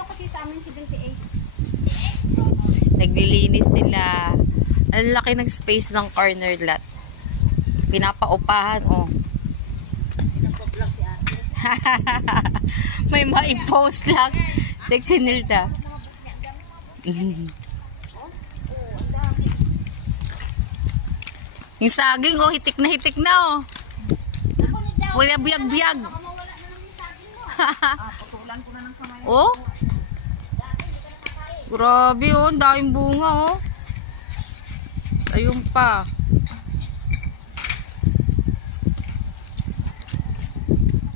Dito kasi sa amin 78. Naglilinis sila. Ang laki ng space ng corner lot. Pinapaupahan, oh. Pinapa-vlog si ate. May ma-post lang. Sexy Nilda. Yung saging, oh, hitik na, oh. Wala biyag-biyag. Putulan ko na ng kamay. Oh. Grabe, oh. Ang daming bunga, oh. Ayun pa.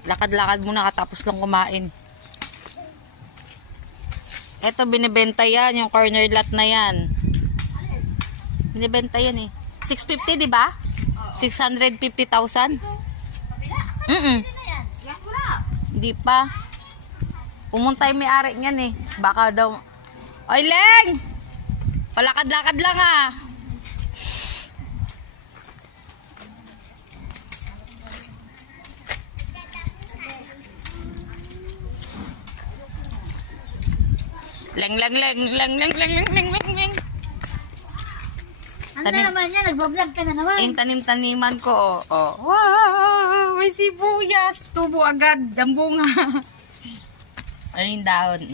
Lakad-lakad muna katapos lang kumain. Eto, binibenta yan. Yung corner lot na yan. Binibenta yan, eh. 650, di ba? 650,000? Hindi pa. Pumunta yung may-ari niyan, eh. Baka daw... Oy, Leng! Palakad-lakad lang, ah. Leng. Ano na naman yan? Nagbablog ka na naman. Yung tanim-taniman ko, oh. Wow! May sibuyas. Tubo agad. Ang bunga. Ayun yung dahon.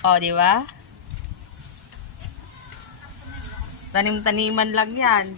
Oh, di ba? Tanim-taniman lang yan.